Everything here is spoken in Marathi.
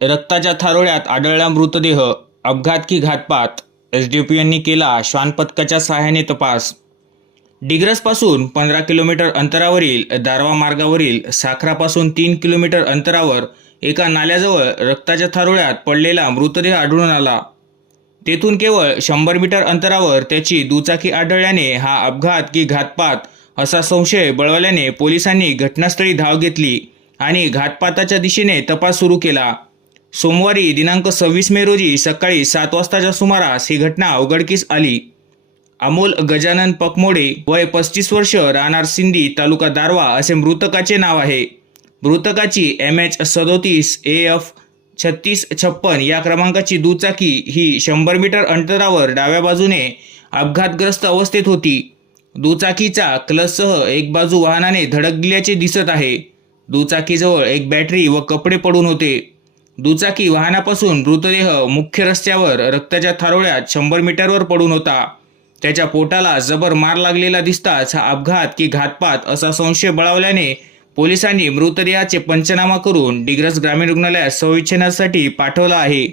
रक्ताच्या थारोळ्यात आढळला मृतदेह. अपघात की घातपात? एस डी पी यांनी केला श्वानपथकाच्या सहाय्याने तपास. डिग्रसपासून पंधरा किलोमीटर अंतरावरील दारवा मार्गावरील साखरापासून तीन किलोमीटर अंतरावर एका नाल्याजवळ रक्ताच्या थारोळ्यात पडलेला मृतदेह आढळून आला. तेथून केवळ शंभर मीटर अंतरावर त्याची दुचाकी आढळल्याने हा अपघात की घातपात असा संशय बळवल्याने पोलिसांनी घटनास्थळी धाव घेतली आणि घातपाताच्या दिशेने तपास सुरू केला. सोमवारी दिनांक सव्वीस मे रोजी सकाळी सात वाजताच्या सुमारास ही घटना उघडकीस आली. अमोल गजानन पकमोडे वय पस्तीस वर्ष राहणार सिंधी तालुका दारवा असे मृतकाचे नाव आहे. मृतकाची एम एच सदोतीस ए एफ छत्तीस छप्पन या क्रमांकाची दुचाकी ही शंभर मीटर अंतरावर डाव्या बाजूने अपघातग्रस्त अवस्थेत होती. दुचाकीचा क्लससह एक बाजू वाहनाने धडकल्याचे दिसत आहे. दुचाकीजवळ एक बॅटरी व कपडे पडून होते. दुचाकी वाहनापासून मृतदेह मुख्य रस्त्यावर रक्ताच्या थारोळ्यात शंभर मीटरवर पडून होता. त्याच्या पोटाला जबर मार लागलेला दिसताच हा अपघात की घातपात असा संशय बळावल्याने पोलिसांनी मृतदेहाचे पंचनामा करून डिग्रस ग्रामीण रुग्णालयात संविच्छेदनासाठी पाठवला आहे.